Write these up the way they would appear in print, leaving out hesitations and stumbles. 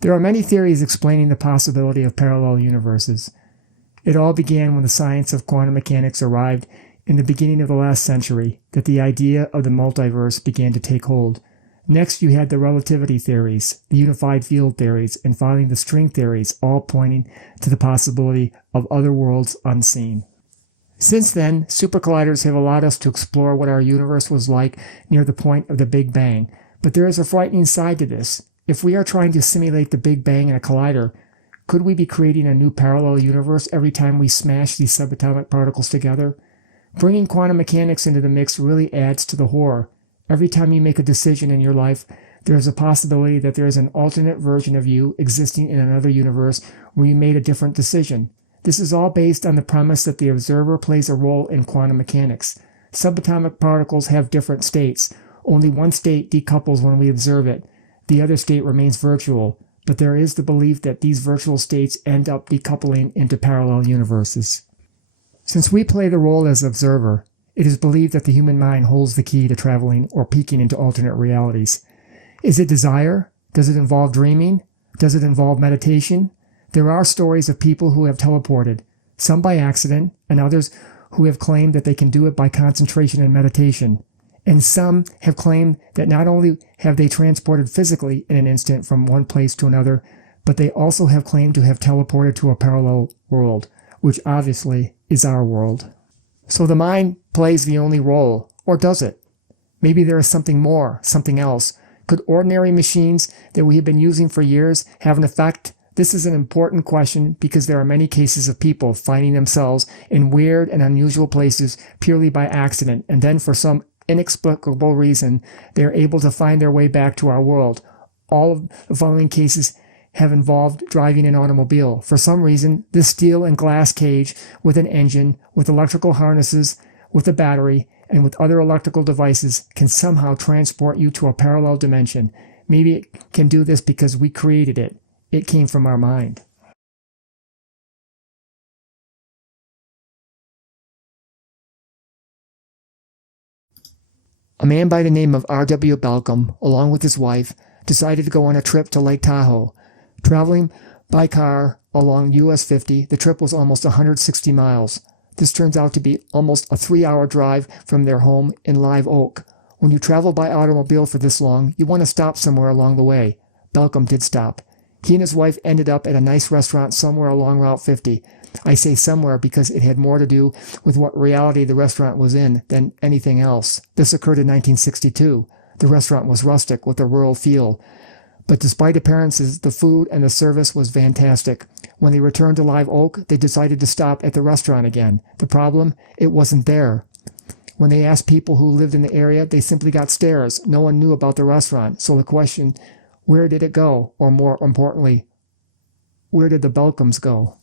There are many theories explaining the possibility of parallel universes. It all began when the science of quantum mechanics arrived in the beginning of the last century, that the idea of the multiverse began to take hold. Next, you had the relativity theories, the unified field theories, and finally the string theories, all pointing to the possibility of other worlds unseen. Since then, supercolliders have allowed us to explore what our universe was like near the point of the Big Bang. But there is a frightening side to this. If we are trying to simulate the Big Bang in a collider, could we be creating a new parallel universe every time we smash these subatomic particles together? Bringing quantum mechanics into the mix really adds to the horror. Every time you make a decision in your life, there is a possibility that there is an alternate version of you existing in another universe where you made a different decision. This is all based on the premise that the observer plays a role in quantum mechanics. Subatomic particles have different states. Only one state decouples when we observe it. The other state remains virtual, but there is the belief that these virtual states end up decoupling into parallel universes. Since we play the role as observer, it is believed that the human mind holds the key to traveling or peeking into alternate realities. Is it desire? Does it involve dreaming? Does it involve meditation? There are stories of people who have teleported, some by accident, and others who have claimed that they can do it by concentration and meditation. And some have claimed that not only have they transported physically in an instant from one place to another, but they also have claimed to have teleported to a parallel world, which obviously is our world. So the mind plays the only role, or does it? Maybe there is something more, something else. Could ordinary machines that we have been using for years have an effect? This is an important question because there are many cases of people finding themselves in weird and unusual places purely by accident, and then for some inexplicable reason, they are able to find their way back to our world. All of the following cases have involved driving an automobile. For some reason, this steel and glass cage with an engine, with electrical harnesses, with a battery, and with other electrical devices can somehow transport you to a parallel dimension. Maybe it can do this because we created it. It came from our mind. A man by the name of R.W. Balcom, along with his wife, decided to go on a trip to Lake Tahoe. Traveling by car along US 50, the trip was almost 160 miles. This turns out to be almost a 3-hour drive from their home in Live Oak. When you travel by automobile for this long, you want to stop somewhere along the way. Balcom did stop. He and his wife ended up at a nice restaurant somewhere along Route 50. I say somewhere because it had more to do with what reality the restaurant was in than anything else. This occurred in 1962. The restaurant was rustic with a rural feel. But despite appearances, the food and the service was fantastic. When they returned to Live Oak, they decided to stop at the restaurant again. The problem? It wasn't there. When they asked people who lived in the area, they simply got stares. No one knew about the restaurant. So the question, where did it go? Or more importantly, where did the Balcoms go?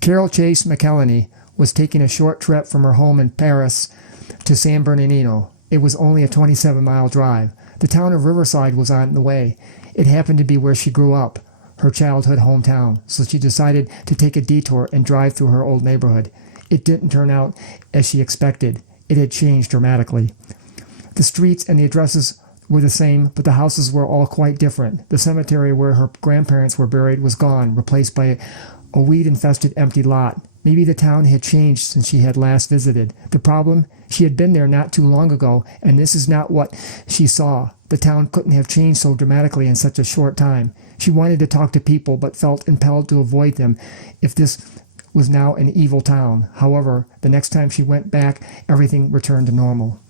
Carol Chase McElhenney was taking a short trip from her home in Paris to San Bernardino. It was only a 27-mile drive. The town of Riverside was on the way. It happened to be where she grew up, her childhood hometown, so she decided to take a detour and drive through her old neighborhood. It didn't turn out as she expected. It had changed dramatically. The streets and the addresses were the same, but the houses were all quite different. The cemetery where her grandparents were buried was gone, replaced by a weed-infested empty lot. Maybe the town had changed since she had last visited. The problem? She had been there not too long ago, and this is not what she saw. The town couldn't have changed so dramatically in such a short time. She wanted to talk to people, but felt impelled to avoid them if this was now an evil town. However, the next time she went back, everything returned to normal.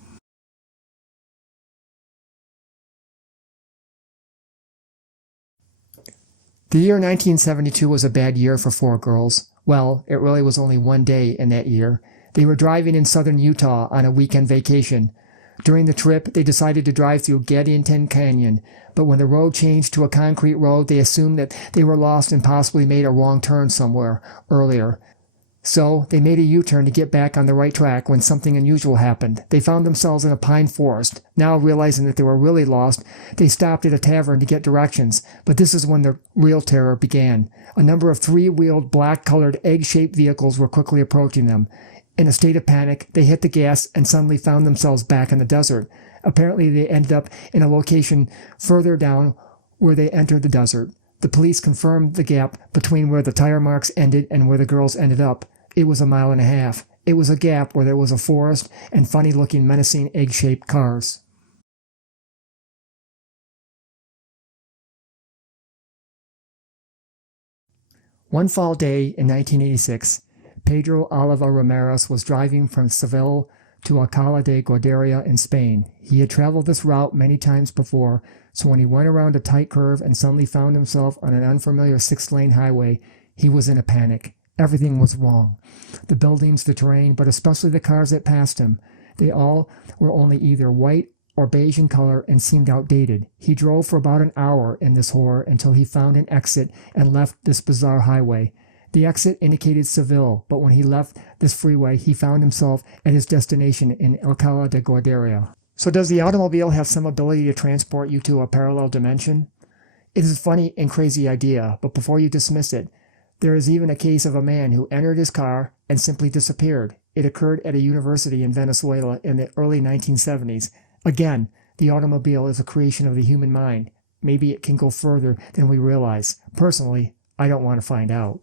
The year 1972 was a bad year for 4 girls. Well, it really was only one day in that year. They were driving in southern Utah on a weekend vacation. During the trip, they decided to drive through Gadianton Canyon, but when the road changed to a concrete road, they assumed that they were lost and possibly made a wrong turn somewhere earlier. So they made a U-turn to get back on the right track when something unusual happened. They found themselves in a pine forest. Now realizing that they were really lost, they stopped at a tavern to get directions. But this is when the real terror began. A number of 3-wheeled, black-colored, egg-shaped vehicles were quickly approaching them. In a state of panic, they hit the gas and suddenly found themselves back in the desert. Apparently, they ended up in a location further down where they entered the desert. The police confirmed the gap between where the tire marks ended and where the girls ended up. It was 1.5 miles. It was a gap where there was a forest and funny-looking, menacing, egg-shaped cars. One fall day in 1986, Pedro Oliva Ramirez was driving from Seville to Alcalá de Guadaira in Spain. He had traveled this route many times before, so when he went around a tight curve and suddenly found himself on an unfamiliar 6-lane highway, he was in a panic. Everything was wrong. The buildings, the terrain, but especially the cars that passed him. They all were only either white or beige in color and seemed outdated. He drove for about an hour in this horror until he found an exit and left this bizarre highway. The exit indicated Seville, but when he left this freeway, he found himself at his destination in Alcalá de Guadaira. So does the automobile have some ability to transport you to a parallel dimension? It is a funny and crazy idea, but before you dismiss it, there is even a case of a man who entered his car and simply disappeared. It occurred at a university in Venezuela in the early 1970s. Again, the automobile is a creation of the human mind. Maybe it can go further than we realize. Personally, I don't want to find out.